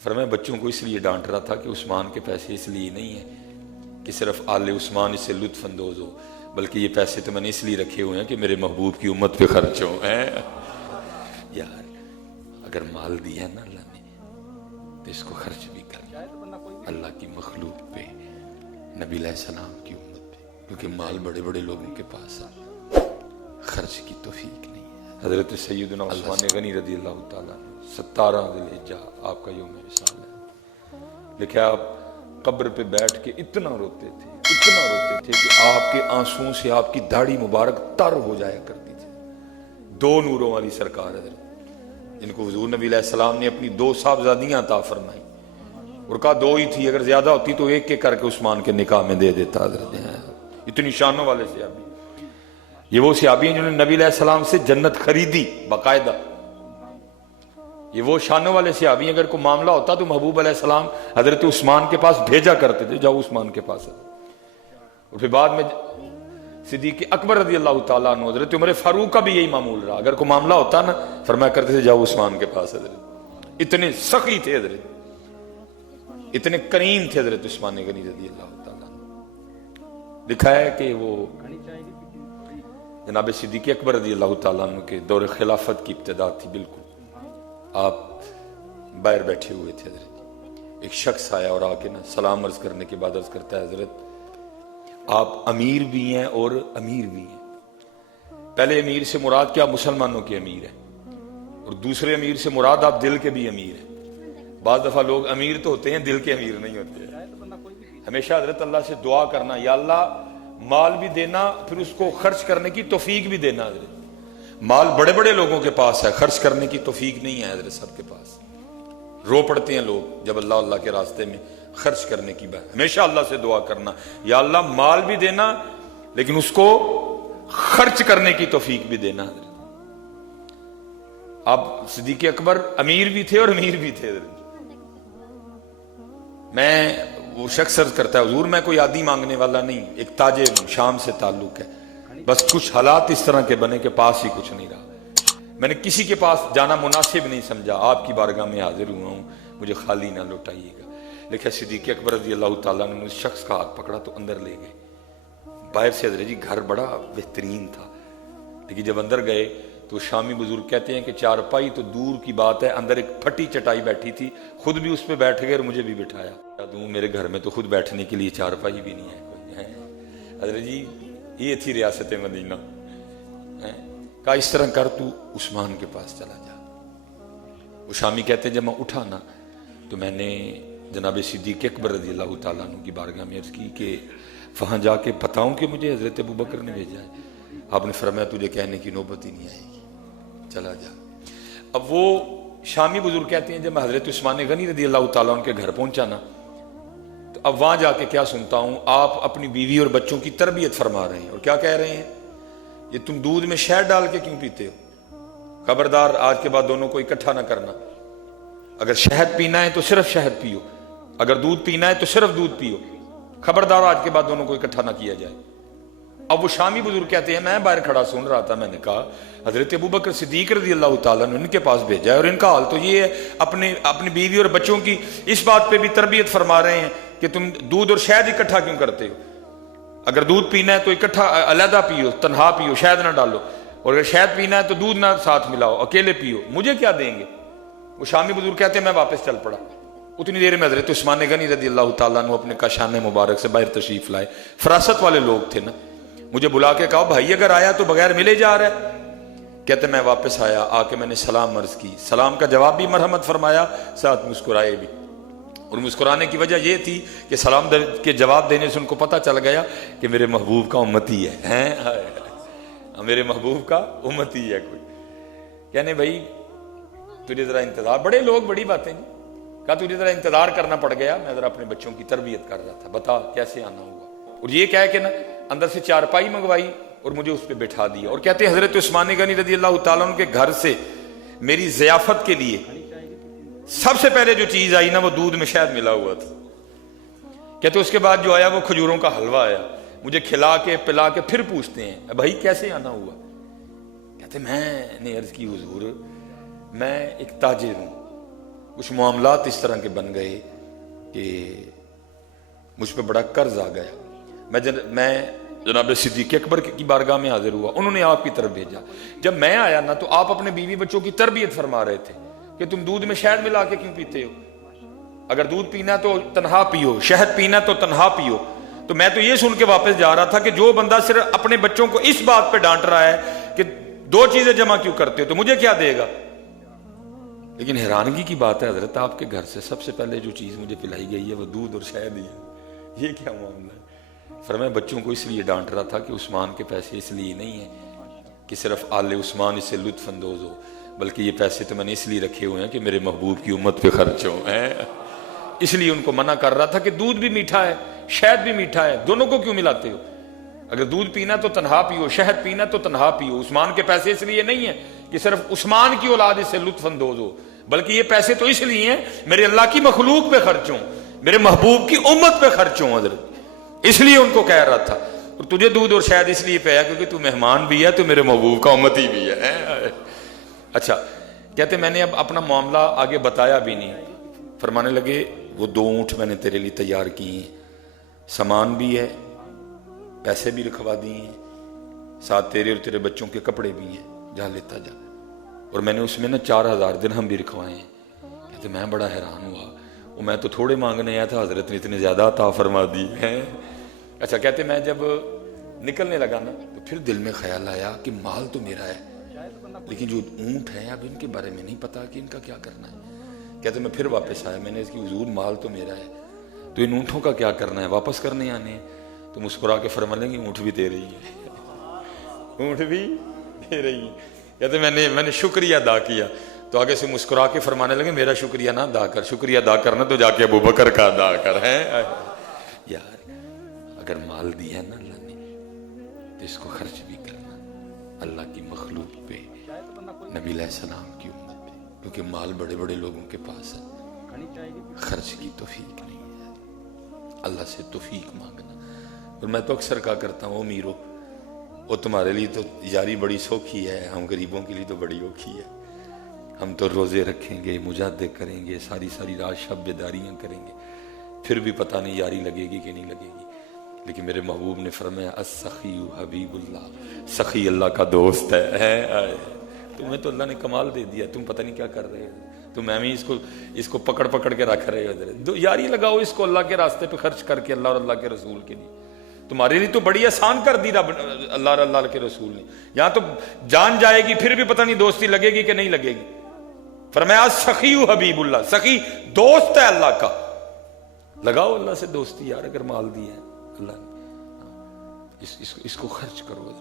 فرمایا بچوں کو اس لیے ڈانٹ رہا تھا کہ عثمان کے پیسے اس لیے نہیں ہیں کہ صرف آل عثمان اس سے لطف اندوز ہو، بلکہ یہ پیسے تو میں نے اس لیے رکھے ہوئے ہیں کہ میرے محبوب کی امت پہ خرچ ہوں۔ یار اگر مال دیا نا اللہ نے تو اس کو خرچ بھی کرنا اللہ کی مخلوق پہ، نبی علیہ السلام کی امت پہ، کیونکہ مال بڑے بڑے لوگوں کے پاس ہے، خرچ کی توفیق نہیں ہے۔ حضرت سیدنا عثمان غنی رضی اللہ تعالیٰ 17 ذوالحجہ آپ کا یوم وصال ہے، دیکھیں آپ قبر پہ بیٹھ کے اتنا روتے تھے کہ آپ کے آنسوؤں سے آپ کی داڑھی مبارک تر ہو جایا کرتی تھی۔ 2 نوروں والی سرکار حضرت، جن کو حضور نبی علیہ السلام نے اپنی 2 صاحبزادیاں عطا فرمائی، اور کہا 2 ہی تھی، اگر زیادہ ہوتی تو 1 کر کے عثمان کے نکاح میں دے دیتا حضرت۔ اتنی شانوں والے صحابی، یہ وہ صحابی ہیں جنہوں نے نبی علیہ السلام سے جنت خریدی باقاعدہ، یہ وہ شانوں والے صحابی ہیں۔ اگر کوئی معاملہ ہوتا تو محبوب علیہ السلام حضرت عثمان کے پاس بھیجا کرتے تھے، جاؤ عثمان کے پاس۔ اور پھر بعد میں صدیق اکبر رضی اللہ تعالیٰ عنہ، حضرت عمر فاروق کا بھی یہی معمول رہا، اگر کوئی معاملہ ہوتا نا فرمایا کرتے تھے جاؤ عثمان کے پاس حضرت۔ اتنے سخی تھے حضرت، اتنے کریم تھے حضرت عثمان غنی رضی اللہ تعالیٰ عنہ۔ لکھا ہے کہ وہ جناب صدیق اکبر رضی اللہ تعالیٰ عنہ کے دور خلافت کی ابتدا تھی، بالکل آپ باہر بیٹھے ہوئے تھے حضرت، ایک شخص آیا اور آ کے نا سلام عرض کرنے کے بعد عرض کرتا ہے حضرت آپ امیر بھی ہیں اور امیر بھی ہیں۔ پہلے امیر سے مراد کیا مسلمانوں کے امیر ہیں، اور دوسرے امیر سے مراد آپ دل کے بھی امیر ہیں۔ بعض دفعہ لوگ امیر تو ہوتے ہیں دل کے امیر نہیں ہوتے۔ ہمیشہ حضرت اللہ سے دعا کرنا، یا اللہ مال بھی دینا پھر اس کو خرچ کرنے کی توفیق بھی دینا حضرت۔ مال بڑے بڑے لوگوں کے پاس ہے، خرچ کرنے کی توفیق نہیں ہے حضرت سب کے پاس۔ رو پڑتے ہیں لوگ جب اللہ کے راستے میں خرچ کرنے کی بات، ہمیشہ اللہ سے دعا کرنا یا اللہ مال بھی دینا لیکن اس کو خرچ کرنے کی توفیق بھی دینا حضرت۔ اب صدیق اکبر امیر بھی تھے اور امیر بھی تھے حضرت۔ میں وہ شخص عرض کرتا ہے حضور میں کوئی عادی مانگنے والا نہیں، ایک تاجر ہوں، شام سے تعلق ہے، بس کچھ حالات اس طرح کے بنے کہ پاس ہی کچھ نہیں رہا، میں نے کسی کے پاس جانا مناسب نہیں سمجھا، آپ کی بارگاہ میں حاضر ہوا ہوں، مجھے خالی نہ لوٹائیے گا۔ لیکن صدیق اکبر رضی اللہ تعالیٰ نے اس شخص کا ہاتھ پکڑا تو اندر لے گئے۔ باہر سے حضرت جی گھر بڑا بہترین تھا، لیکن جب اندر گئے تو شامی بزرگ کہتے ہیں کہ چارپائی تو دور کی بات ہے، اندر ایک پھٹی چٹائی بیٹھی تھی، خود بھی اس پہ بیٹھ گئے اور مجھے بھی بٹھایا۔ میرے گھر میں تو خود بیٹھنے کے لیے چارپائی بھی نہیں ہے کوئی۔ حضرت جی یہ تھی ریاست مدینہ، کہا اس طرح کر تو عثمان کے پاس چلا جا۔ وہ شامی کہتے ہیں جب میں اٹھا نا تو میں نے جناب صدیق اکبر رضی اللہ تعالیٰ عنہ کی بارگاہ میں عرض کی کہ وہاں جا کے بتاؤں کہ مجھے حضرت ابوبکر نے بھیجا ہے؟ آپ نے فرمایا تجھے کہنے کی نوبت ہی نہیں آئے گی، چلا جا۔ اب وہ شامی بزرگ کہتے ہیں جب میں حضرت عثمان غنی رضی اللہ تعالیٰ عنہ کے گھر پہنچا نا تو اب وہاں جا کے کیا سنتا ہوں، آپ اپنی بیوی اور بچوں کی تربیت فرما رہے ہیں، اور کیا کہہ رہے ہیں، یہ تم دودھ میں شہد ڈال کے کیوں پیتے ہو؟ خبردار آج کے بعد دونوں کو اکٹھا نہ کرنا، اگر شہد پینا ہے تو صرف شہد پیو، اگر دودھ پینا ہے تو صرف دودھ پیو، خبردار آج کے بعد دونوں کو اکٹھا نہ کیا جائے۔ اب وہ شامی بزرگ کہتے ہیں میں باہر کھڑا سن رہا تھا، میں نے کہا حضرت ابوبکر صدیق رضی اللہ تعالیٰ نے ان کے پاس بھیجا ہے، اور ان کا حال تو یہ ہے اپنی بیوی اور بچوں کی اس بات پہ بھی تربیت فرما رہے ہیں کہ تم دودھ اور شہد اکٹھا کیوں کرتے ہو؟ اگر دودھ پینا ہے تو اکٹھا علیحدہ پیو، تنہا پیو، شہد نہ ڈالو، اور اگر شہد پینا ہے تو دودھ نہ ساتھ ملاؤ، اکیلے پیو، مجھے کیا دیں گے؟ وہ شامی بزرگ کہتے ہیں میں واپس چل پڑا۔ اتنی دیر میں حضرت عثمان غنی رضی اللہ تعالیٰ عنہ اپنے کاشان مبارک سے باہر تشریف لائے، فراست والے لوگ تھے نا، مجھے بلا کے کہا بھائی اگر آیا تو بغیر ملے جا رہا ہے؟ کہتے میں واپس آیا، آ کے میں نے سلام عرض کی، سلام کا جواب بھی مرحمت فرمایا، ساتھ مسکرائے بھی، اور مسکرانے کی وجہ یہ تھی کہ سلام کے جواب دینے سے ان کو پتہ چل گیا کہ میرے محبوب کا امتی ہے، میرے محبوب کا امتی ہے کوئی۔ کہنے بھائی تجھے ذرا انتظار، بڑے لوگ بڑی باتیں جی، کہا تجھے ذرا انتظار کرنا پڑ گیا، میں ذرا اپنے بچوں کی تربیت کر رہا تھا، بتا کیسے آنا ہوا؟ اور یہ کہہ کے نا اندر سے چارپائی منگوائی اور مجھے اس پہ بٹھا دیا، اور کہتے ہیں حضرت عثمان غنی رضی اللہ تعالیٰ عنہ کے گھر سے میری ضیافت کے لیے سب سے پہلے جو چیز آئی نا وہ دودھ میں شہد ملا ہوا تھا۔ کہتے اس کے بعد جو آیا وہ کھجوروں کا حلوہ آیا، مجھے کھلا کے پلا کے پھر پوچھتے ہیں بھائی کیسے آنا ہوا؟ کہتے میں نے عرض کی حضور میں ایک تاجر ہوں، کچھ معاملات اس طرح کے بن گئے کہ مجھ پہ بڑا قرض آ گیا. میں جناب صدیق اکبر کی بارگاہ میں حاضر ہوا, انہوں نے آپ کی طرف بھیجا. جب میں آیا نا تو آپ اپنے بیوی بچوں کی تربیت فرما رہے تھے کہ تم دودھ میں شہد ملا کے کیوں پیتے ہو, اگر دودھ پینا تو تنہا پیو, شہد پینا تو تنہا پیو. تو میں تو یہ سن کے واپس جا رہا تھا کہ جو بندہ صرف اپنے بچوں کو اس بات پہ ڈانٹ رہا ہے کہ دو چیزیں جمع کیوں کرتے ہو تو مجھے کیا دے گا. لیکن حیرانگی کی بات ہے حضرت, آپ کے گھر سے سب سے پہلے جو چیز مجھے پلائی گئی ہے وہ دودھ اور شہد ہی ہے. یہ کیا معاملہ ہے؟ فرمایا بچوں کو اس لیے ڈانٹ رہا تھا کہ عثمان کے پیسے اس لیے نہیں ہیں کہ صرف آل عثمان اس سے لطف اندوز ہو, بلکہ یہ پیسے تو میں نے اس لیے رکھے ہوئے ہیں کہ میرے محبوب کی امت پہ خرچ ہوں. اس لیے ان کو منع کر رہا تھا کہ دودھ بھی میٹھا ہے, شہد بھی میٹھا ہے, دونوں کو کیوں ملاتے ہو؟ اگر دودھ پینا تو تنہا پیو, شہد پینا تو تنہا پیو. عثمان کے پیسے اس لیے نہیں ہیں کہ صرف عثمان کی اولاد اس سے لطف اندوز ہو, بلکہ یہ پیسے تو اس لیے ہیں میرے اللہ کی مخلوق پہ خرچ ہوں, میرے محبوب کی امت پہ خرچ ہوں. حضرت اس لیے ان کو کہہ رہا تھا. اور تجھے دودھ اور شہد اس لیے پیا کیونکہ تو مہمان بھی ہے, تو میرے محبوب کا امتی بھی ہے. اچھا کہتے میں نے اب اپنا معاملہ آگے بتایا بھی نہیں. فرمانے لگے وہ 2 اونٹ میں نے تیرے لیے تیار کی ہیں, سامان بھی ہے, پیسے بھی رکھوا دیے ہیں, ساتھ تیرے اور تیرے بچوں کے کپڑے بھی ہیں, جا لیتا جا. اور میں نے اس میں نا 4000 درہم بھی رکھوائے ہیں. کہتے میں بڑا حیران ہوا, وہ میں تو تھوڑے مانگنے آیا تھا, حضرت نے اتنے زیادہ عطا فرما دی ہیں. اچھا کہتے میں جب نکلنے لگا نا تو پھر دل میں خیال آیا کہ مال تو میرا ہے, لیکن جو اونٹ ہیں اب ان کے بارے میں نہیں پتا کہ ان کا کیا کرنا ہے. کہتے میں پھر واپس آیا, میں نے اس کی حضور مال تو میرا ہے, تو ان اونٹوں کا کیا کرنا ہے, واپس کرنے آنے ہیں. تو مسکرا کے فرمانے لگے اونٹ بھی دے رہی ہے, اونٹ بھی دے رہی ہے. کہتے میں نے شکریہ ادا کیا. تو آگے سے مسکرا کے فرمانے لگے میرا شکریہ نہ ادا کر, شکریہ ادا کرنا تو جا کے ابو بکر کا ادا کر. ہے یار اگر مال دیا نا اللہ نے تو اس کو خرچ بھی کرنا اللہ کی مخلوق پہ, نبی علیہ السلام کی امت پہ, کیونکہ مال بڑے بڑے لوگوں کے پاس ہے, خرچ کی توفیق نہیں ہے. اللہ سے توفیق مانگنا. اور میں تو اکثر کہا کرتا ہوں, امیرو وہ تمہارے لیے تو یاری بڑی سوکھی ہے, ہم غریبوں کے لیے تو بڑی اوکھی ہے. ہم تو روزے رکھیں گے, مجاہدے کریں گے, ساری رات شب بیداریاں کریں گے, پھر بھی پتہ نہیں یاری لگے گی کہ نہیں لگے گی. لیکن میرے محبوب نے فرمایا السخی حبیب اللہ, سخی اللہ کا دوست ہے. تمہیں تو اللہ نے کمال دے دیا, تم پتہ نہیں کیا کر رہے ہو, تم میں اس کو پکڑ کے رکھ رہے ہو. یاری لگاؤ اس کو اللہ کے راستے پہ خرچ کر کے, اللہ اور اللہ کے رسول کے لیے. تمہارے لیے تو بڑی آسان کر دی رب اللہ اور اللہ کے رسول نے. یہاں تو جان جائے گی پھر بھی پتہ نہیں دوستی لگے گی کہ نہیں لگے گی. فرمایا سخی حبیب اللہ, سخی دوست ہے اللہ کا, لگاؤ اللہ سے دوستی یار. اگر مال دیا ہے اللہ نے, اس کو خرچ کرو,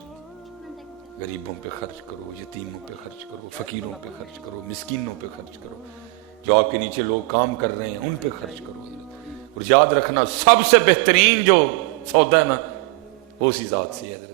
غریبوں پہ خرچ کرو, یتیموں پہ خرچ کرو, فقیروں پہ خرچ کرو, مسکینوں پہ خرچ کرو, جو آپ کے نیچے لوگ کام کر رہے ہیں ان پہ خرچ کرو. اور یاد رکھنا سب سے بہترین جو سودا ہے نا وہ اسی ذات سے ہے.